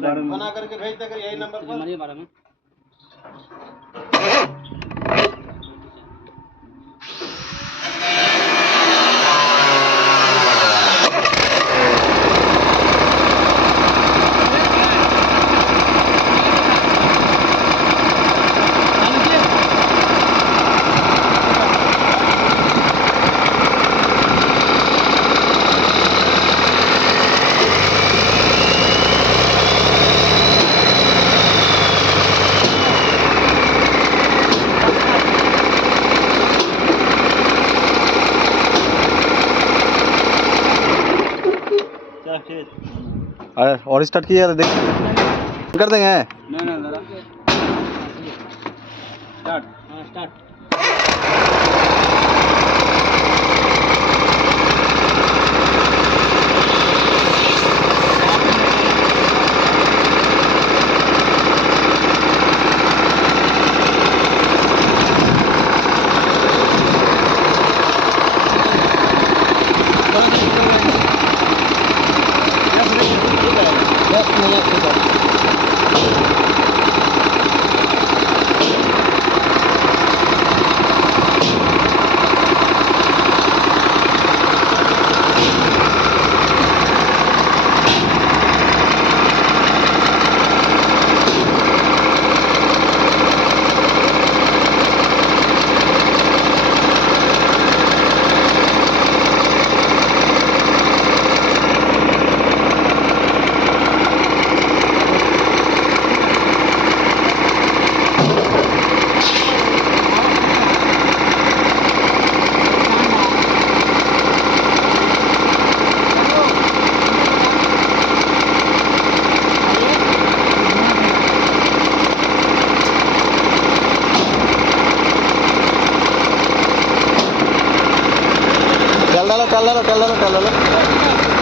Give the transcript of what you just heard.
बना करके भेज देगा यही नंबर पर। अरे और स्टार्ट कीजिए देख कर देंगे। ना जरा स्टार्ट। हाँ स्टार्ट। चल डालो चल डालो चल डालो चल डालो।